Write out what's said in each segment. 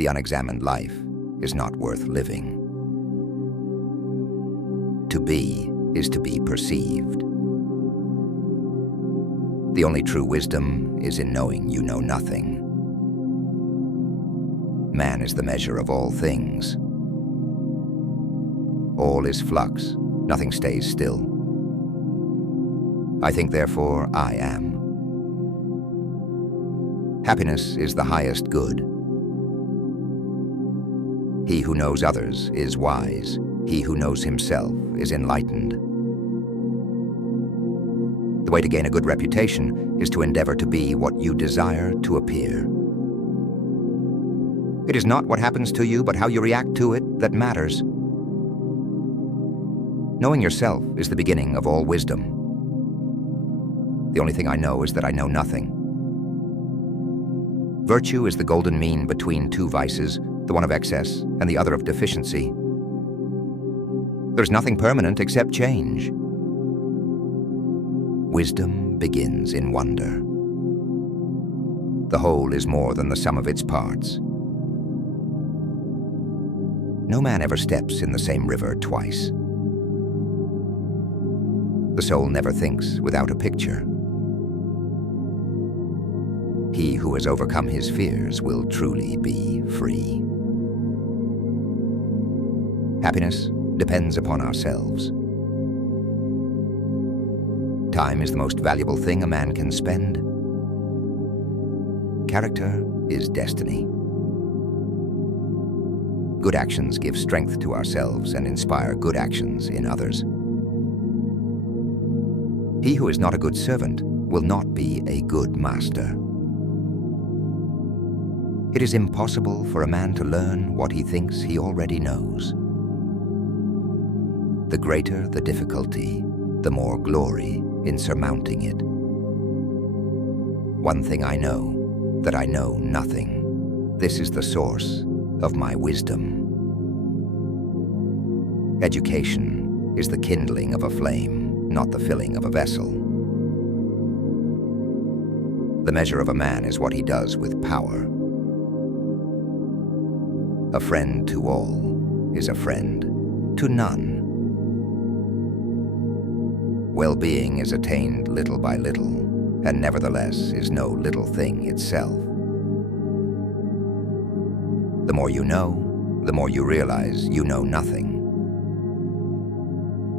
The unexamined life is not worth living. To be is to be perceived. The only true wisdom is in knowing you know nothing. Man is the measure of all things. All is flux, nothing stays still. I think, therefore, I am. Happiness is the highest good. He who knows others is wise. He who knows himself is enlightened. The way to gain a good reputation is to endeavor to be what you desire to appear. It is not what happens to you, but how you react to it that matters. Knowing yourself is the beginning of all wisdom. The only thing I know is that I know nothing. Virtue is the golden mean between two vices, the one of excess and the other of deficiency. There's nothing permanent except change. Wisdom begins in wonder. The whole is more than the sum of its parts. No man ever steps in the same river twice. The soul never thinks without a picture. He who has overcome his fears will truly be free. Happiness depends upon ourselves. Time is the most valuable thing a man can spend. Character is destiny. Good actions give strength to ourselves and inspire good actions in others. He who is not a good servant will not be a good master. It is impossible for a man to learn what he thinks he already knows. The greater the difficulty, the more glory in surmounting it. One thing I know, that I know nothing. This is the source of my wisdom. Education is the kindling of a flame, not the filling of a vessel. The measure of a man is what he does with power. A friend to all is a friend to none. Well-being is attained little by little, and nevertheless is no little thing itself. The more you know, the more you realize you know nothing.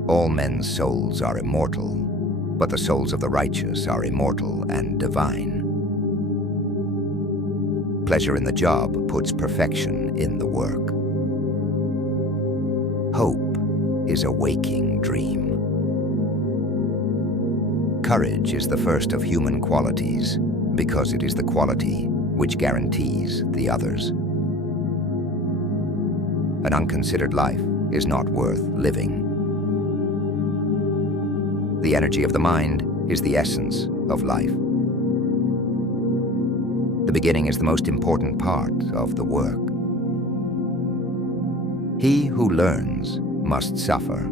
All men's souls are immortal, but the souls of the righteous are immortal and divine. Pleasure in the job puts perfection in the work. Hope is a waking dream. Courage is the first of human qualities because it is the quality which guarantees the others. An unconsidered life is not worth living. The energy of the mind is the essence of life. The beginning is the most important part of the work. He who learns must suffer.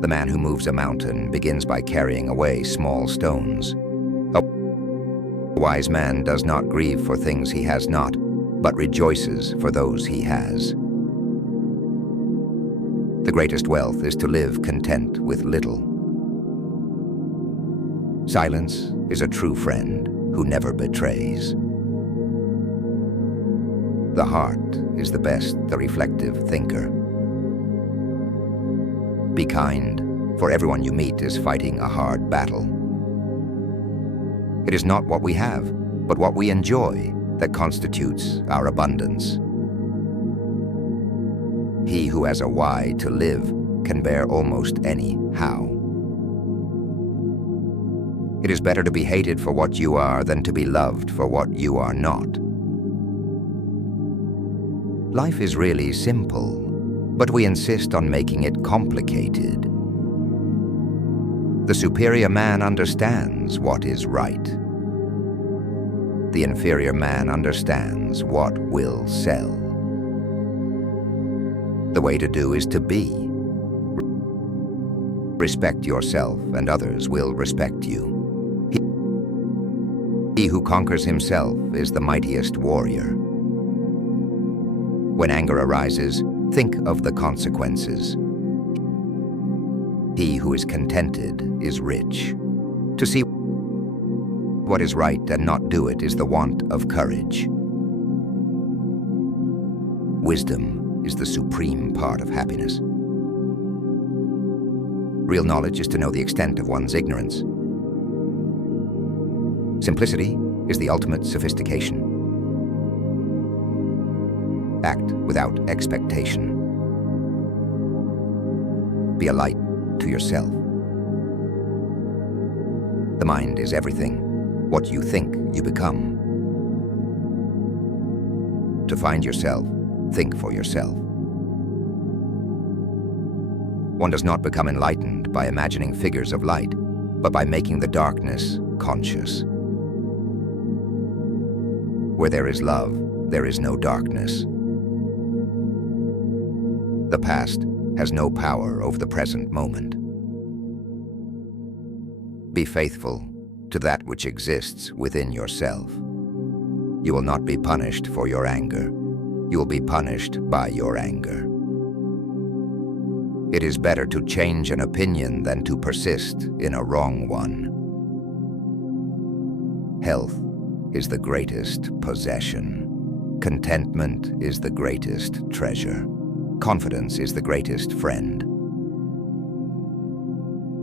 The man who moves a mountain begins by carrying away small stones. A wise man does not grieve for things he has not, but rejoices for those he has. The greatest wealth is to live content with little. Silence is a true friend who never betrays. The heart is the best, the reflective thinker. Be kind, for everyone you meet is fighting a hard battle. It is not what we have, but what we enjoy that constitutes our abundance. He who has a why to live can bear almost any how. It is better to be hated for what you are than to be loved for what you are not. Life is really simple, but we insist on making it complicated. The superior man understands what is right. The inferior man understands what will sell. The way to do is to be. Respect yourself, and others will respect you. He who conquers himself is the mightiest warrior. When anger arises, think of the consequences. He who is contented is rich. To see what is right and not do it is the want of courage. Wisdom is the supreme part of happiness. Real knowledge is to know the extent of one's ignorance. Simplicity is the ultimate sophistication. Act without expectation. Be a light to yourself. The mind is everything. What you think, you become. To find yourself, think for yourself. One does not become enlightened by imagining figures of light, but by making the darkness conscious. Where there is love, there is no darkness. The past has no power over the present moment. Be faithful to that which exists within yourself. You will not be punished for your anger. You will be punished by your anger. It is better to change an opinion than to persist in a wrong one. Health is the greatest possession. Contentment is the greatest treasure. Confidence is the greatest friend.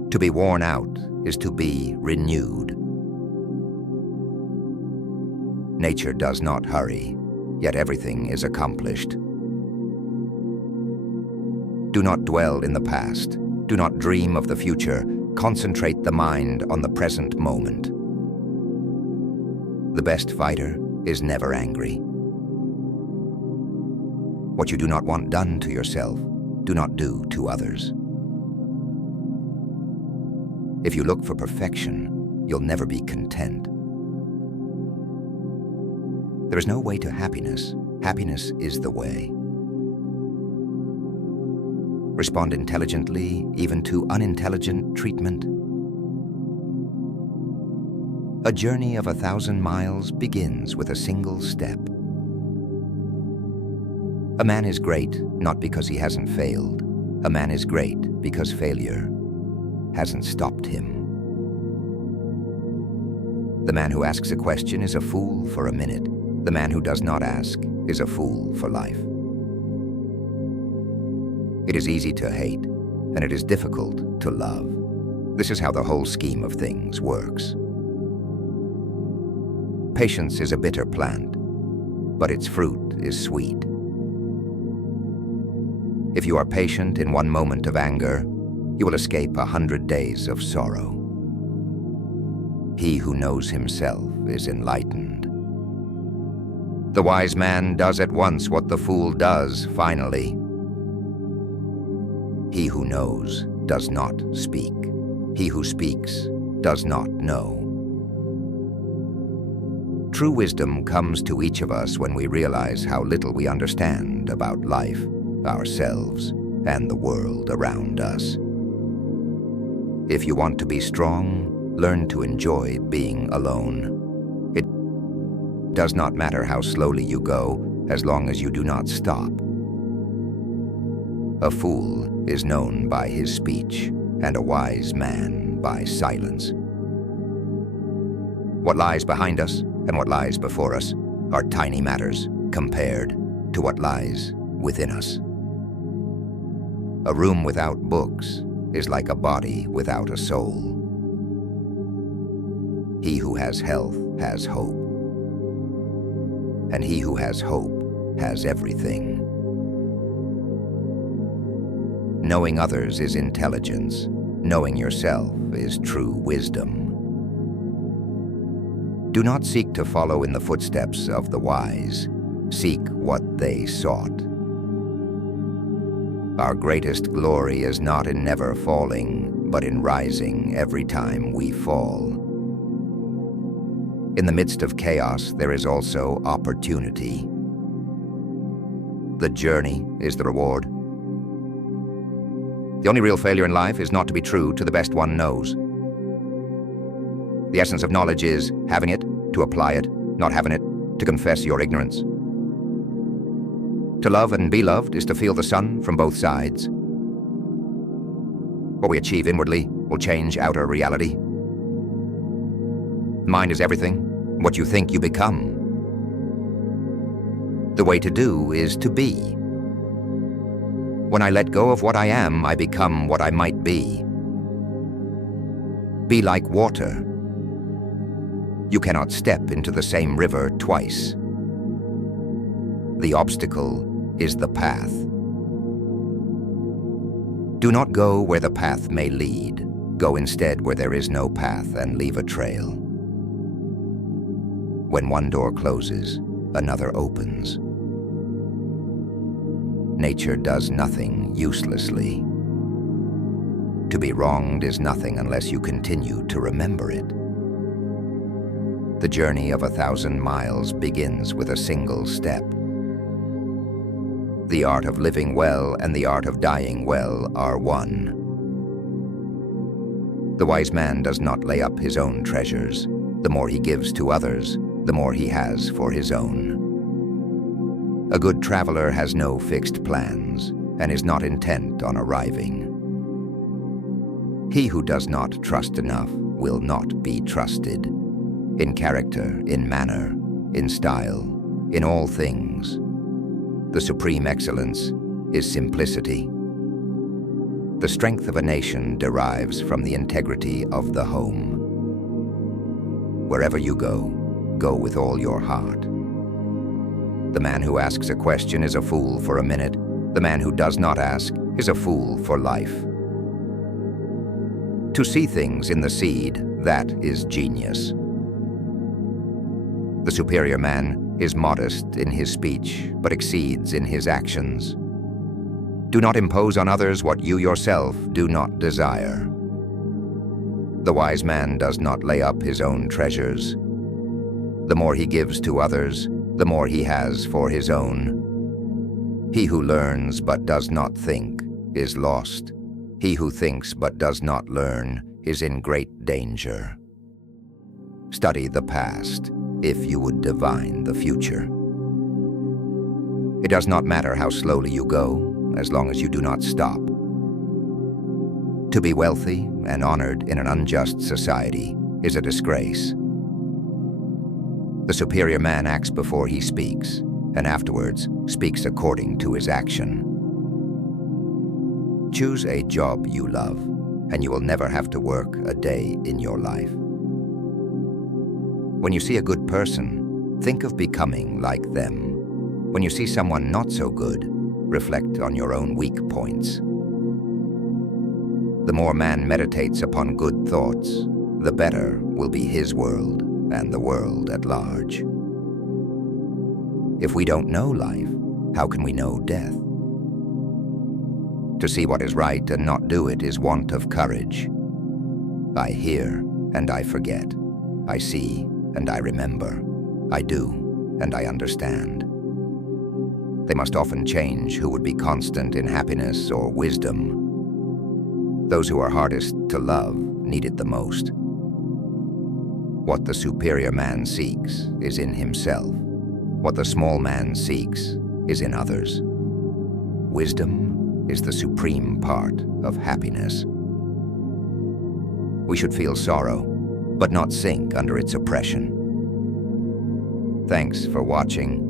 To be worn out is to be renewed. Nature does not hurry, yet everything is accomplished. Do not dwell in the past. Do not dream of the future. Concentrate the mind on the present moment. The best fighter is never angry. What you do not want done to yourself, do not do to others. If you look for perfection, you'll never be content. There is no way to happiness. Happiness is the way. Respond intelligently, even to unintelligent treatment. A journey of 1,000 miles begins with a single step. A man is great not because he hasn't failed. A man is great because failure hasn't stopped him. The man who asks a question is a fool for a minute. The man who does not ask is a fool for life. It is easy to hate, and it is difficult to love. This is how the whole scheme of things works. Patience is a bitter plant, but its fruit is sweet. If you are patient in one moment of anger, you will escape 100 days of sorrow. He who knows himself is enlightened. The wise man does at once what the fool does finally. He who knows does not speak. He who speaks does not know. True wisdom comes to each of us when we realize how little we understand about life, ourselves, and the world around us. If you want to be strong, learn to enjoy being alone. It does not matter how slowly you go, as long as you do not stop. A fool is known by his speech, and a wise man by silence. What lies behind us and what lies before us are tiny matters compared to what lies within us. A room without books is like a body without a soul. He who has health has hope, and he who has hope has everything. Knowing others is intelligence. Knowing yourself is true wisdom. Do not seek to follow in the footsteps of the wise. Seek what they sought. Our greatest glory is not in never falling, but in rising every time we fall. In the midst of chaos, there is also opportunity. The journey is the reward. The only real failure in life is not to be true to the best one knows. The essence of knowledge is having it, to apply it, not having it, to confess your ignorance. To love and be loved is to feel the sun from both sides. What we achieve inwardly will change outer reality. Mind is everything. What you think, you become. The way to do is to be. When I let go of what I am, I become what I might be. Be like water. You cannot step into the same river twice. The obstacle is the path. Do not go where the path may lead. Go instead where there is no path and leave a trail. When one door closes, another opens. Nature does nothing uselessly. To be wronged is nothing unless you continue to remember it. The journey of 1,000 miles begins with a single step. The art of living well and the art of dying well are one. The wise man does not lay up his own treasures. The more he gives to others, the more he has for his own. A good traveler has no fixed plans and is not intent on arriving. He who does not trust enough will not be trusted. In character, in manner, in style, in all things. The supreme excellence is simplicity. The strength of a nation derives from the integrity of the home. Wherever you go, go with all your heart. The man who asks a question is a fool for a minute. The man who does not ask is a fool for life. To see things in the seed, that is genius. The superior man is modest in his speech, but exceeds in his actions. Do not impose on others what you yourself do not desire. The wise man does not lay up his own treasures. The more he gives to others, the more he has for his own. He who learns but does not think is lost. He who thinks but does not learn is in great danger. Study the past if you would divine the future. It does not matter how slowly you go, as long as you do not stop. To be wealthy and honored in an unjust society is a disgrace. The superior man acts before he speaks, and afterwards speaks according to his action. Choose a job you love, and you will never have to work a day in your life. When you see a good person, think of becoming like them. When you see someone not so good, reflect on your own weak points. The more man meditates upon good thoughts, the better will be his world and the world at large. If we don't know life, how can we know death? To see what is right and not do it is want of courage. I hear and I forget. I see and I remember. I do and I understand. They must often change who would be constant in happiness or wisdom. Those who are hardest to love need it the most. What the superior man seeks is in himself. What the small man seeks is in others. Wisdom is the supreme part of happiness. We should feel sorrow, but not sink under its oppression. Thanks for watching.